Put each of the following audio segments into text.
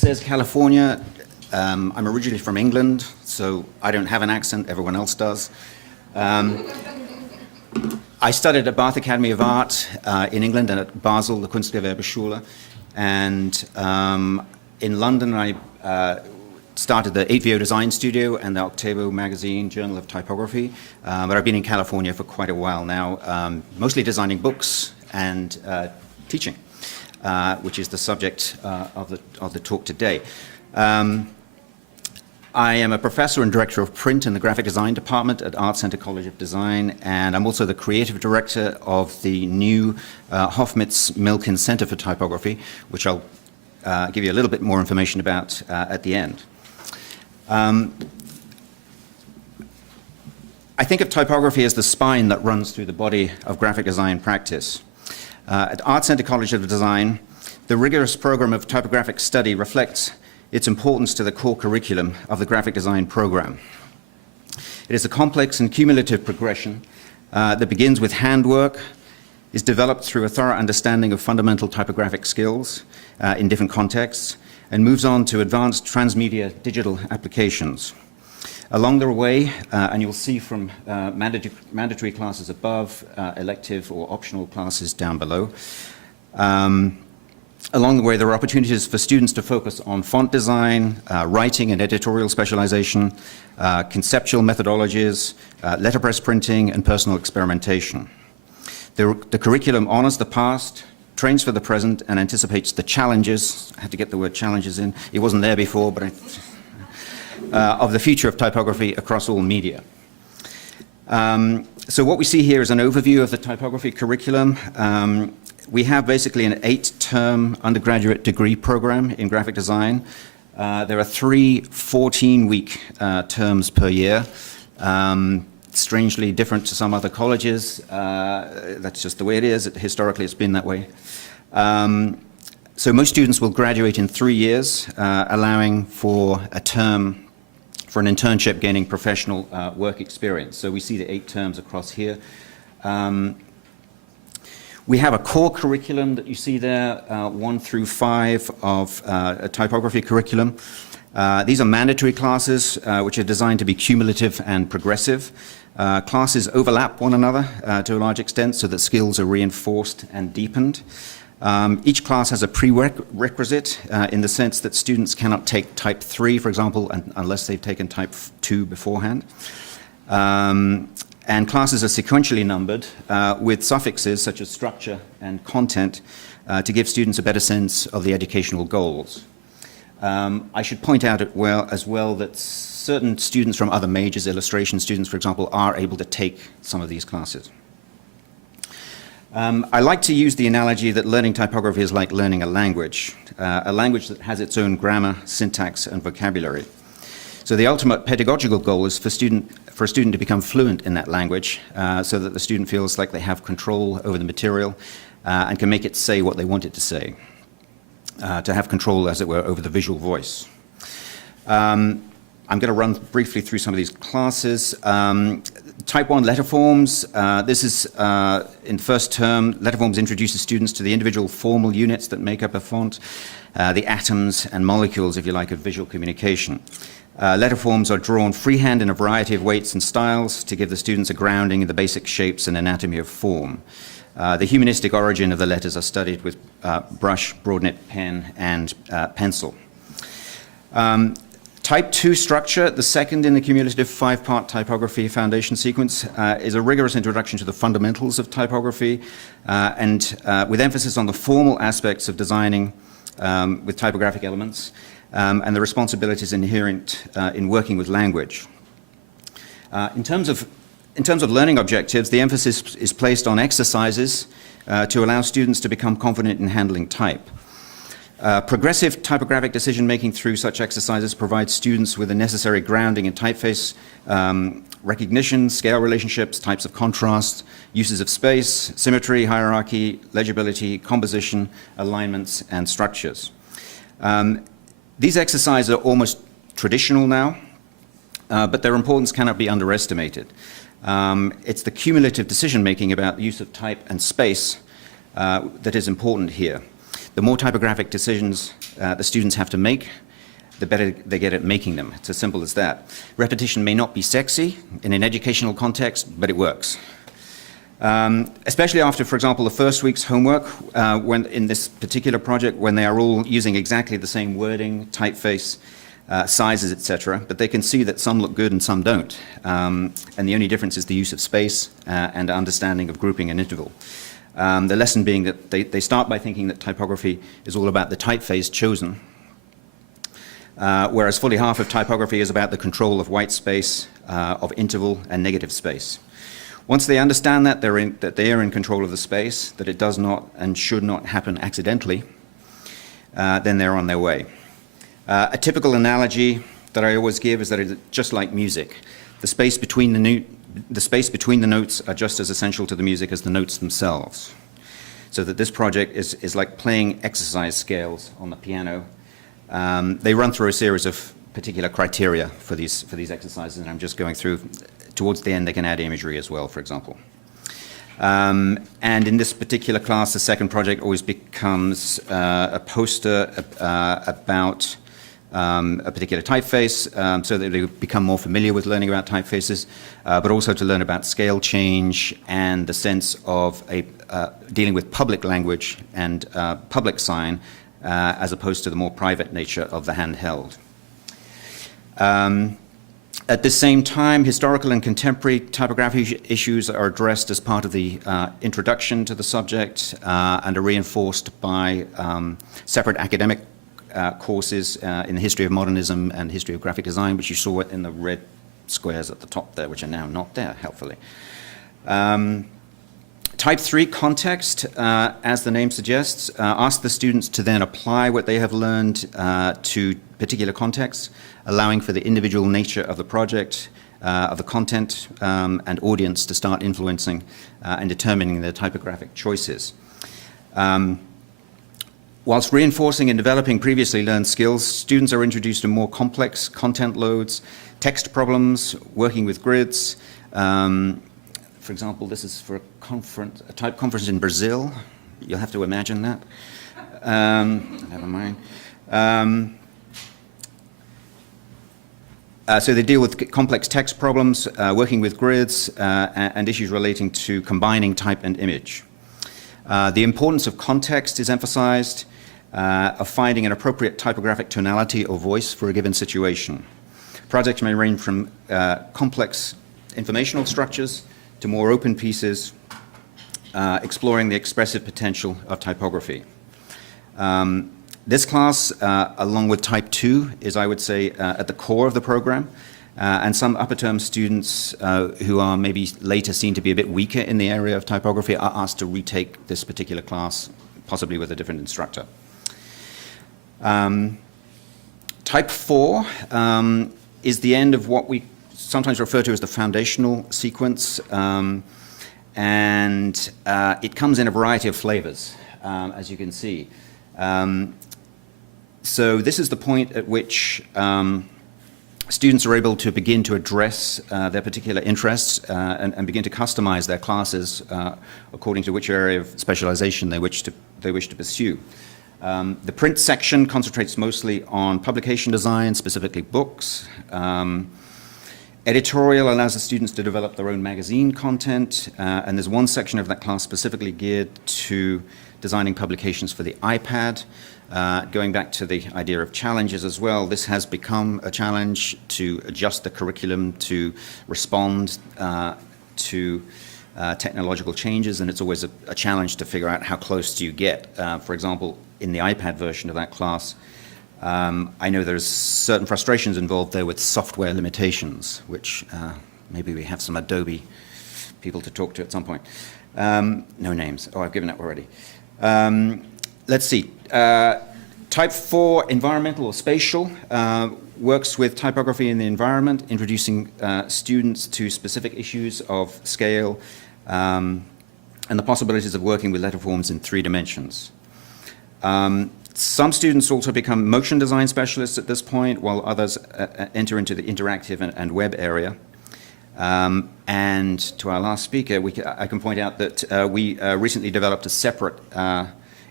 says California. I'm originally from England, so I don't have an accent, everyone else does. I studied at Bath Academy of Art in England and at Basel, the Kunstgewerbeschule. And in London, I started the ATypI Design Studio and the Octavo magazine, Journal of Typography. But I've been in California for quite a while now, mostly designing books and teaching, which is the subject of the talk today. I am a professor and director of print in the graphic design department at Art Center College of Design, and I'm also the creative director of the new Hofmitz-Milken Center for Typography, which I'll give you a little bit more information about at the end. I think of typography as the spine that runs through the body of graphic design practice. At Art Center College of Design, the rigorous program of typographic study reflects its importance to the core curriculum of the graphic design program. It is a complex and cumulative progression that begins with handwork, is developed through a thorough understanding of fundamental typographic skills in different contexts, and moves on to advanced transmedia digital applications. Along the way, and you'll see from mandatory classes above, elective or optional classes down below, along the way, there are opportunities for students to focus on font design, writing and editorial specialization, conceptual methodologies, letterpress printing, and personal experimentation. The curriculum honors the past, trains for the present, and anticipates the challenges. I had to get the word challenges in. It wasn't there before, but of the future of typography across all media. So what we see here is an overview of the typography curriculum. We have basically an 8-term undergraduate degree program in graphic design. There are 3 14-week terms per year. Strangely different to some other colleges. That's just the way it is. Historically, it's been that way. So most students will graduate in 3 years, allowing for a term for an internship gaining professional work experience. So we see the 8 terms across here. We have a core curriculum that you see there, 1 through 5 of a typography curriculum. These are mandatory classes which are designed to be cumulative and progressive. Classes overlap one another to a large extent so that skills are reinforced and deepened. Each class has a prerequisite in the sense that students cannot take type 3, for example, unless they've taken type 2 beforehand. And classes are sequentially numbered with suffixes such as structure and content to give students a better sense of the educational goals. I should point out as well that certain students from other majors, illustration students, for example, are able to take some of these classes. I like to use the analogy that learning typography is like learning a language that has its own grammar, syntax, and vocabulary. So the ultimate pedagogical goal is for a student to become fluent in that language so that the student feels like they have control over the material and can make it say what they want it to say, to have control, as it were, over the visual voice. I'm going to run briefly through some of these classes. Type 1 letter forms. This is, in the first term, letter forms introduces students to the individual formal units that make up a font, the atoms and molecules, if you like, of visual communication. Letter forms are drawn freehand in a variety of weights and styles to give the students a grounding in the basic shapes and anatomy of form. The humanistic origin of the letters are studied with brush, broadnit pen, and pencil. Type 2 structure, the second in the cumulative 5-part typography foundation sequence, is a rigorous introduction to the fundamentals of typography and with emphasis on the formal aspects of designing with typographic elements. And the responsibilities inherent in working with language. In terms of learning objectives, the emphasis is placed on exercises to allow students to become confident in handling type. Progressive typographic decision-making through such exercises provides students with the necessary grounding in typeface recognition, scale relationships, types of contrast, uses of space, symmetry, hierarchy, legibility, composition, alignments, and structures. These exercises are almost traditional now, but their importance cannot be underestimated. It's the cumulative decision-making about the use of type and space that is important here. The more typographic decisions the students have to make, the better they get at making them. It's as simple as that. Repetition may not be sexy in an educational context, but it works. Especially after, for example, the first week's homework, when in this particular project, when they are all using exactly the same wording, typeface, sizes, etc., but they can see that some look good and some don't. And the only difference is the use of space and understanding of grouping and interval. The lesson being that they start by thinking that typography is all about the typeface chosen, whereas fully half of typography is about the control of white space, of interval, and negative space. Once they understand that they are in control of the space, that it does not and should not happen accidentally, then they're on their way. A typical analogy that I always give is that it's just like music. The space between the notes are just as essential to the music as the notes themselves. So that this project is like playing exercise scales on the piano. They run through a series of particular criteria for these exercises, and I'm just going through. Towards the end, they can add imagery as well, for example. And in this particular class, the second project always becomes a poster about a particular typeface, so that they become more familiar with learning about typefaces, but also to learn about scale change and the sense of dealing with public language and public sign, as opposed to the more private nature of the handheld. At the same time, historical and contemporary typography issues are addressed as part of the introduction to the subject and are reinforced by separate academic courses in the history of modernism and history of graphic design, which you saw in the red squares at the top there, which are now not there, helpfully. Type 3 context, as the name suggests, asks the students to then apply what they have learned to particular contexts, allowing for the individual nature of the project, of the content, and audience to start influencing and determining their typographic choices. Whilst reinforcing and developing previously learned skills, students are introduced to more complex content loads, text problems, working with grids. For example, this is for a type conference in Brazil. You'll have to imagine that. Never mind. So they deal with complex text problems, working with grids, and issues relating to combining type and image. The importance of context is emphasized, of finding an appropriate typographic tonality or voice for a given situation. Projects may range from complex informational structures to more open pieces, exploring the expressive potential of typography. This class, along with Type 2, is, I would say, at the core of the program, and some upper-term students who are maybe later seen to be a bit weaker in the area of typography are asked to retake this particular class, possibly with a different instructor. Type 4 is the end of what we sometimes refer to as the foundational sequence, and it comes in a variety of flavors, as you can see. So this is the point at which students are able to begin to address their particular interests and begin to customize their classes according to which area of specialization they wish to pursue. The print section concentrates mostly on publication design, specifically books. Editorial allows the students to develop their own magazine content, and there's one section of that class specifically geared to designing publications for the iPad. Going back to the idea of challenges as well, this has become a challenge to adjust the curriculum to respond to technological changes, and it's always a challenge to figure out how close do you get. For example, in the iPad version of that class, I know there's certain frustrations involved there with software limitations, which maybe we have some Adobe people to talk to at some point. No names. Oh, I've given up already. Let's see. Type 4, environmental or spatial, works with typography in the environment, introducing students to specific issues of scale and the possibilities of working with letter forms in 3 dimensions. Some students also become motion design specialists at this point, while others enter into the interactive and web area. And to our last speaker, I can point out that we recently developed a separate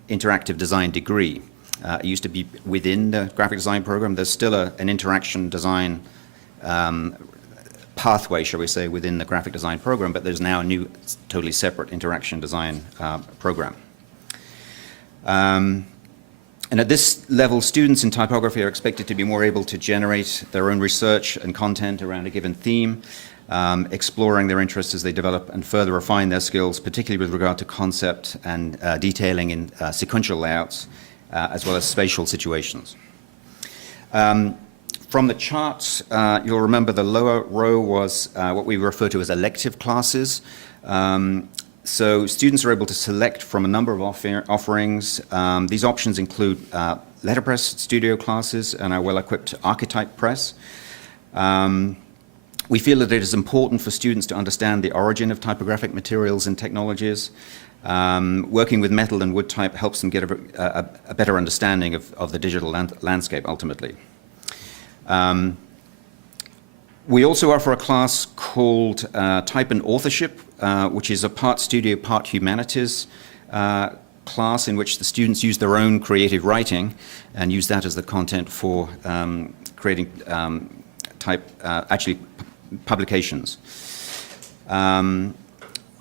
interactive design degree. It used to be within the graphic design program. There's still an interaction design pathway, shall we say, within the graphic design program, but there's now a new, totally separate interaction design program. And at this level, students in typography are expected to be more able to generate their own research and content around a given theme, exploring their interests as they develop and further refine their skills, particularly with regard to concept and detailing in sequential layouts, as well as spatial situations. From the charts, you'll remember the lower row was what we refer to as elective classes. So students are able to select from a number of offerings. These options include letterpress studio classes and our well-equipped ATypI press. We feel that it is important for students to understand the origin of typographic materials and technologies. Working with metal and wood type helps them get a better understanding of the digital landscape ultimately. We also offer a class called Type and Authorship, which is a part studio, part humanities class in which the students use their own creative writing and use that as the content for creating publications.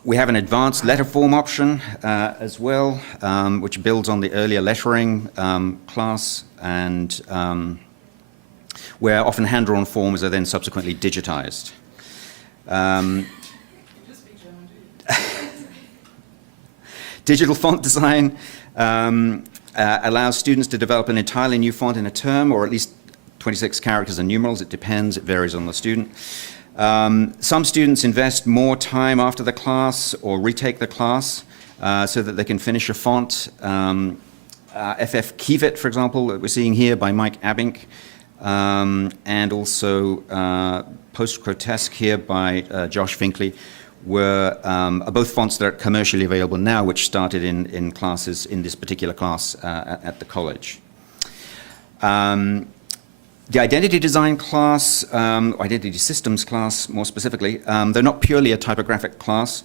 We have an advanced letter form option as well, which builds on the earlier lettering class, and where often hand-drawn forms are then subsequently digitized. Digital font design allows students to develop an entirely new font in a term, or at least 26 characters and numerals. It depends, it varies on the student. Some students invest more time after the class or retake the class so that they can finish a font. FF Keyvit, for example, that we're seeing here by Mike Abink, and also Post-Grotesque here by Josh Finkley, are both fonts that are commercially available now, which started in classes in this particular class at the college. The identity design class, identity systems class more specifically, they're not purely a typographic class,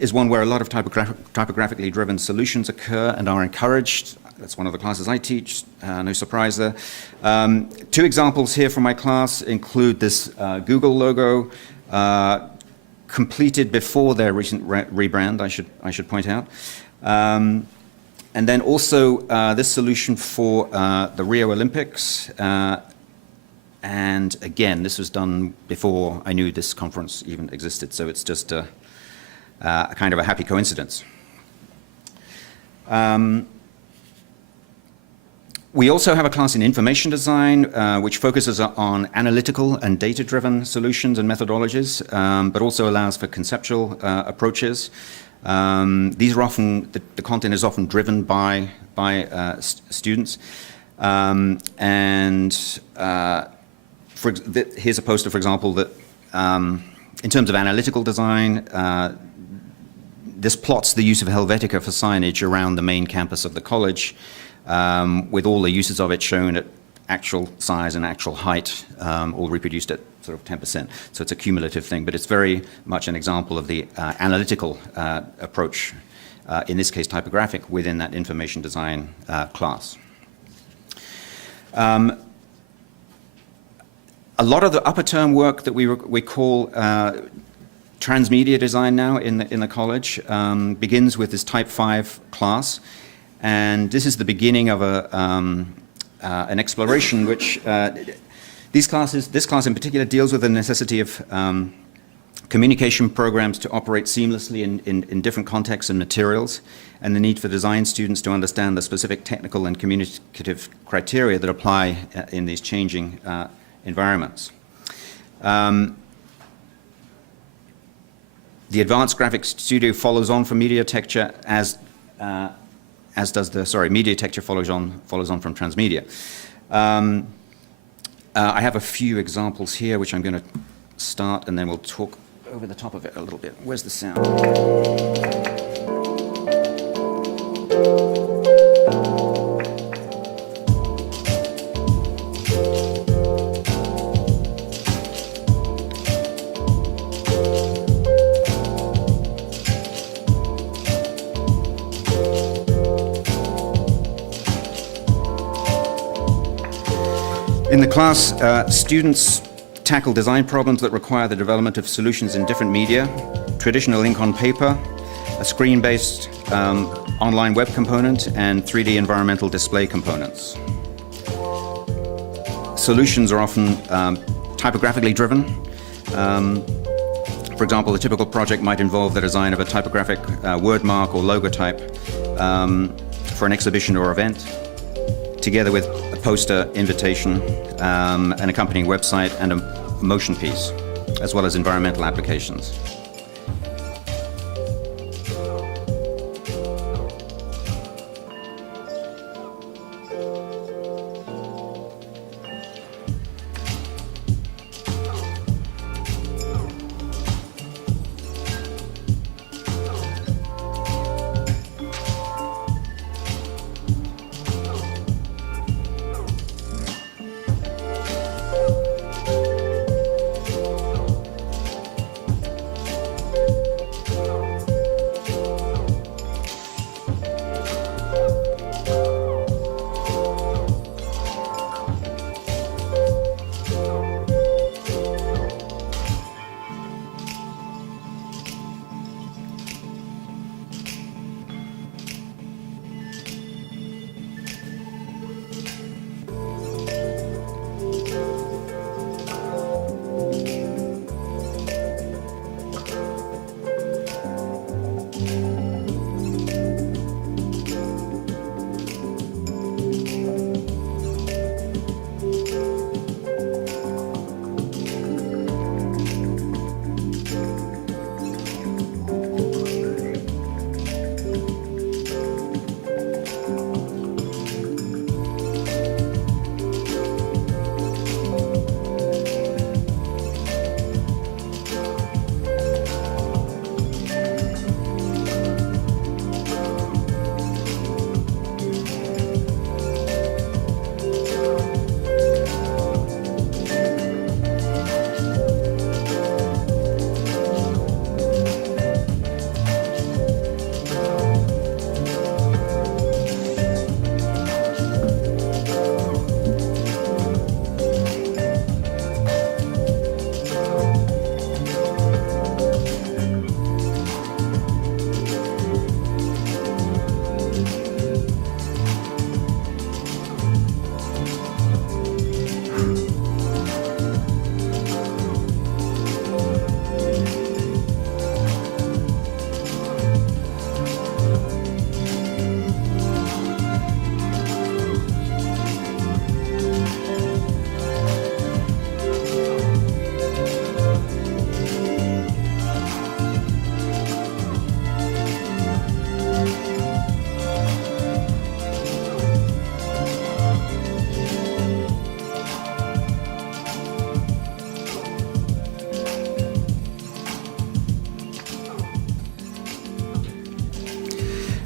is one where a lot of typographically driven solutions occur and are encouraged. That's one of the classes I teach, no surprise there. Two examples here from my class include this Google logo, completed before their recent rebrand, I should point out. And then also this solution for the Rio Olympics. And again, this was done before I knew this conference even existed, so it's just a kind of a happy coincidence. We also have a class in information design, which focuses on analytical and data-driven solutions and methodologies, but also allows for conceptual approaches. These are often, the content is often driven by students. Here's a poster, for example, that in terms of analytical design, this plots the use of Helvetica for signage around the main campus of the college, with all the uses of it shown at actual size and actual height, all reproduced at sort of 10%. So it's a cumulative thing, but it's very much an example of the analytical approach, in this case typographic, within that information design class. A lot of the upper term work that we call transmedia design now in the college begins with this Type 5 class. And this is the beginning of an exploration which this class in particular deals with the necessity of communication programs to operate seamlessly in different contexts and materials, and the need for design students to understand the specific technical and communicative criteria that apply in these changing environments. The advanced graphics studio follows on from media texture as does the, media texture follows on from transmedia. I have a few examples here, which I'm going to start, and then we'll talk over the top of it a little bit. Where's the sound? In the class, students tackle design problems that require the development of solutions in different media, traditional ink on paper, a screen-based online web component, and 3D environmental display components. Solutions are often typographically driven. For example, a typical project might involve the design of a typographic word mark or logotype for an exhibition or event, together with a poster, invitation, an accompanying website, and a motion piece, as well as environmental applications.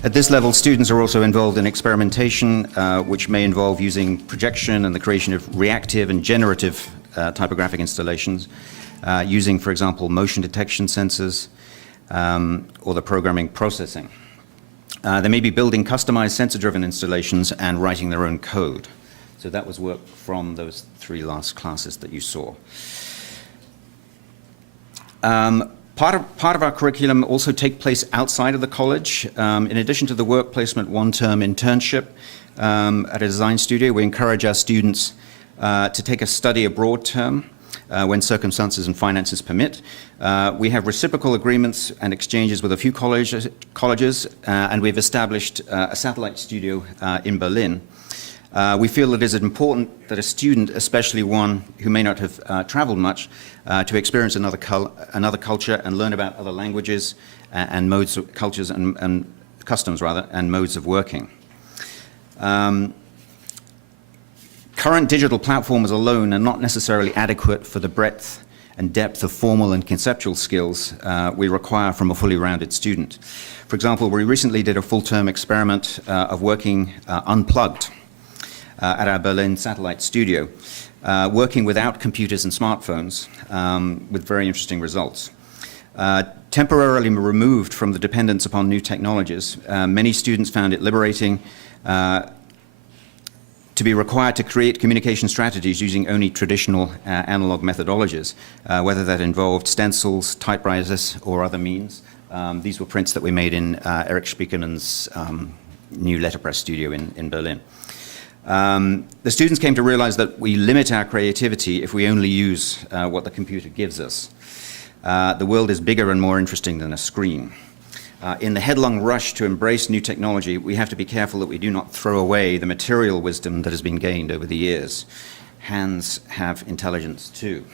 At this level, students are also involved in experimentation, which may involve using projection and the creation of reactive and generative typographic installations, using, for example, motion detection sensors or the programming processing. They may be building customized sensor-driven installations and writing their own code. So that was work from those three last classes that you saw. Part of our curriculum also take place outside of the college. In addition to the work placement one-term internship at a design studio, we encourage our students to take a study abroad term when circumstances and finances permit. We have reciprocal agreements and exchanges with a few colleges, and we've established a satellite studio in Berlin. We feel it is important that a student, especially one who may not have traveled much, to experience another culture and learn about other languages and modes of cultures and customs rather, and modes of working. Current digital platforms alone are not necessarily adequate for the breadth and depth of formal and conceptual skills we require from a fully rounded student. For example, we recently did a full-term experiment of working unplugged at our Berlin satellite studio, working without computers and smartphones with very interesting results. Temporarily removed from the dependence upon new technologies, many students found it liberating to be required to create communication strategies using only traditional analog methodologies, whether that involved stencils, typewriters, or other means. These were prints that we made in Eric Spiekermann's new letterpress studio in Berlin. The students came to realize that we limit our creativity if we only use what the computer gives us. The world is bigger and more interesting than a screen. In the headlong rush to embrace new technology, we have to be careful that we do not throw away the material wisdom that has been gained over the years. Hands have intelligence too.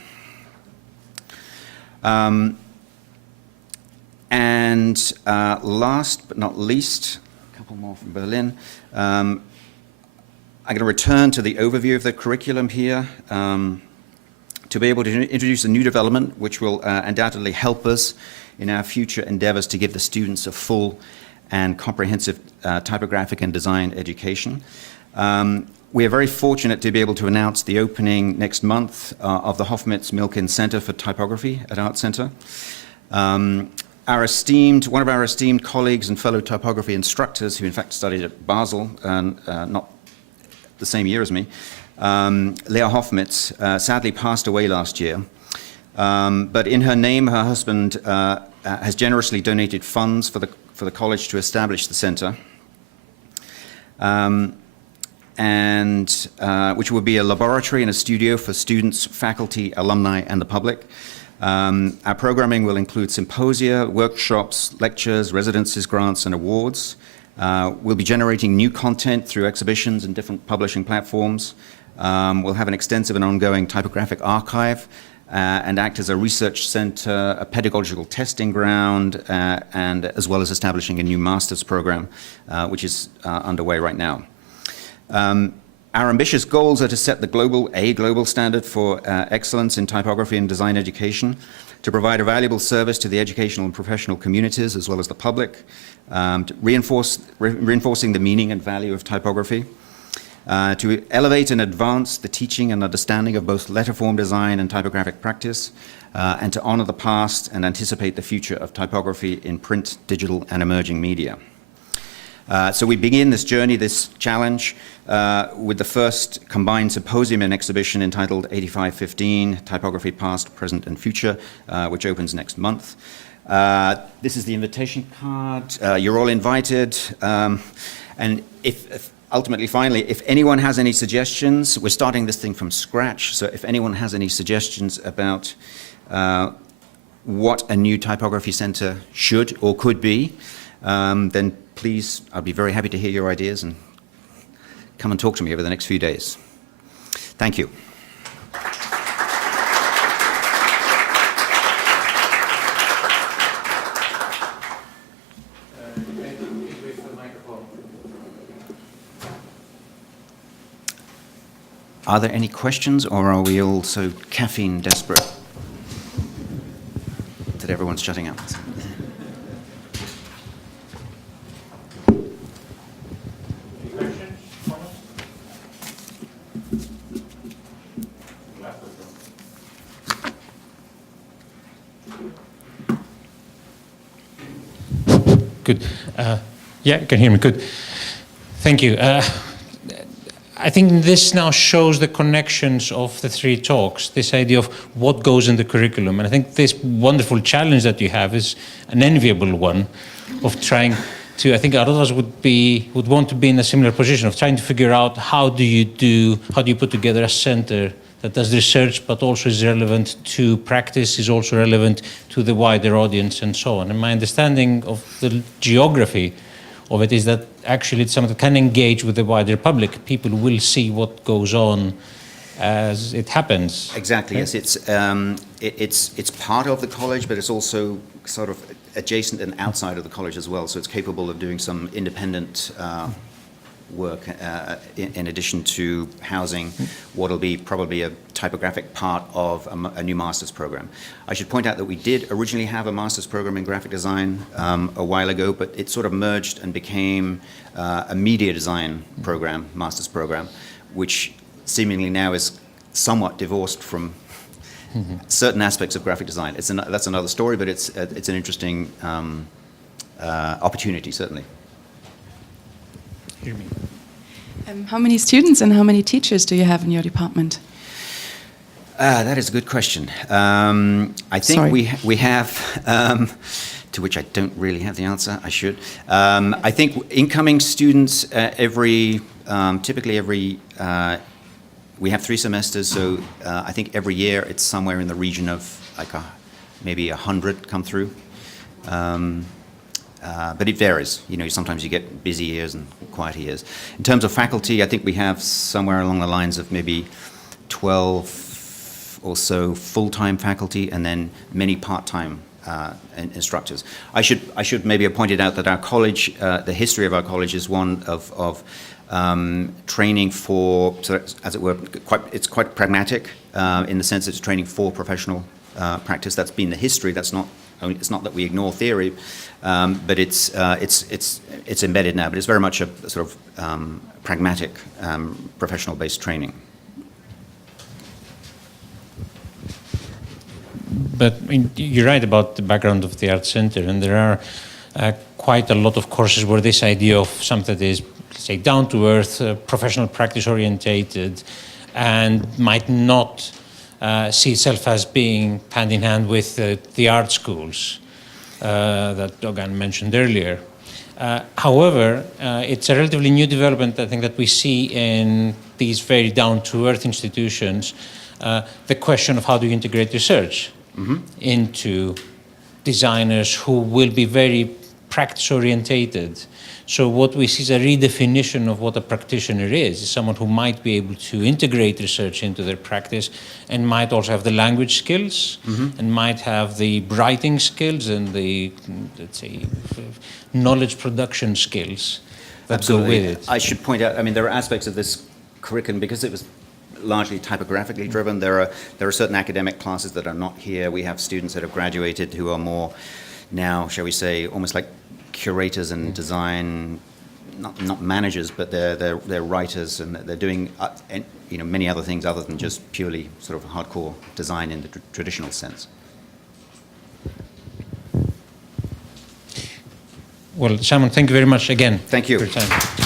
Last but not least, a couple more from Berlin. I'm going to return to the overview of the curriculum here to be able to introduce a new development which will undoubtedly help us in our future endeavors to give the students a full and comprehensive typographic and design education. We are very fortunate to be able to announce the opening next month of the Hofmitz-Milkin Center for Typography at Art Center. One of our esteemed colleagues and fellow typography instructors, who in fact studied at Basel, not the same year as me, Lea Hofmitz, sadly passed away last year. But in her name, her husband has generously donated funds for the college to establish the center, which will be a laboratory and a studio for students, faculty, alumni, and the public. Our programming will include symposia, workshops, lectures, residencies, grants, and awards. We'll be generating new content through exhibitions and different publishing platforms. We'll have an extensive and ongoing typographic archive and act as a research center, a pedagogical testing ground, and as well as establishing a new master's program, which is underway right now. Our ambitious goals are to set the global standard for excellence in typography and design education, to provide a valuable service to the educational and professional communities as well as the public, to reinforcing the meaning and value of typography, to elevate and advance the teaching and understanding of both letterform design and typographic practice, and to honor the past and anticipate the future of typography in print, digital, and emerging media. So we begin this journey, this challenge, with the first combined symposium and exhibition entitled 8515, Typography Past, Present, and Future, which opens next month. This is the invitation card. You're all invited. And finally, if anyone has any suggestions, we're starting this thing from scratch, so if anyone has any suggestions about what a new typography center should or could be, then please, I'd be very happy to hear your ideas and come and talk to me over the next few days. Thank you. Are there any questions, or are we all so caffeine desperate that everyone's shutting up? Good. Yeah, you can hear me. Good. Thank you. I think this now shows the connections of the three talks, this idea of what goes in the curriculum. And I think this wonderful challenge that you have is an enviable one of trying to, I think a lot of us would want to be in a similar position of trying to figure out how do you put together a center that does research but also is relevant to practice, is also relevant to the wider audience and so on. And my understanding of the geography of it is that actually it's something that can engage with the wider public. People will see what goes on as it happens. Exactly, yes. It's part of the college, but it's also sort of adjacent and outside of the college as well. So it's capable of doing some independent work in addition to housing what will be probably a typographic part of a new master's program. I should point out that we did originally have a master's program in graphic design a while ago, but it sort of merged and became a media design program, master's program, which seemingly now is somewhat divorced from certain aspects of graphic design. That's another story, but it's an interesting opportunity, certainly. How many students and how many teachers do you have in your department? That is a good question. I think Sorry. we have, to which I don't really have the answer. I should. I think incoming students typically every. We have 3 semesters, so I think every year it's somewhere in the region of like maybe 100 come through. But it varies. You know, sometimes you get busy years and quieter years. In terms of faculty, I think we have somewhere along the lines of maybe 12 or so full-time faculty, and then many part-time instructors. I should maybe have pointed out that our college, the history of our college is one of training for, so as it were, it's quite pragmatic in the sense that it's training for professional practice. That's been the history. It's not that we ignore theory, but it's embedded now. But it's very much a sort of pragmatic, professional-based training. But I mean, you're right about the background of the Art Center, and there are quite a lot of courses where this idea of something that is, let's say, down-to-earth, professional practice-orientated, and might not see itself as being hand-in-hand with the art schools that Dogan mentioned earlier. However, it's a relatively new development, I think, that we see in these very down-to-earth institutions, the question of how do you integrate research into designers who will be very practice-orientated. So what we see is a redefinition of what a practitioner is someone who might be able to integrate research into their practice and might also have the language skills and might have the writing skills and the, let's say, knowledge production skills that go with it. I should point out, I mean, there are aspects of this curriculum, because it was largely typographically driven, there are certain academic classes that are not here. We have students that have graduated who are more now, shall we say, almost like curators and design, not managers, but they're writers, and they're doing many other things other than just purely sort of hardcore design in the traditional sense. Well, Simon, thank you very much again. Thank you. For your time.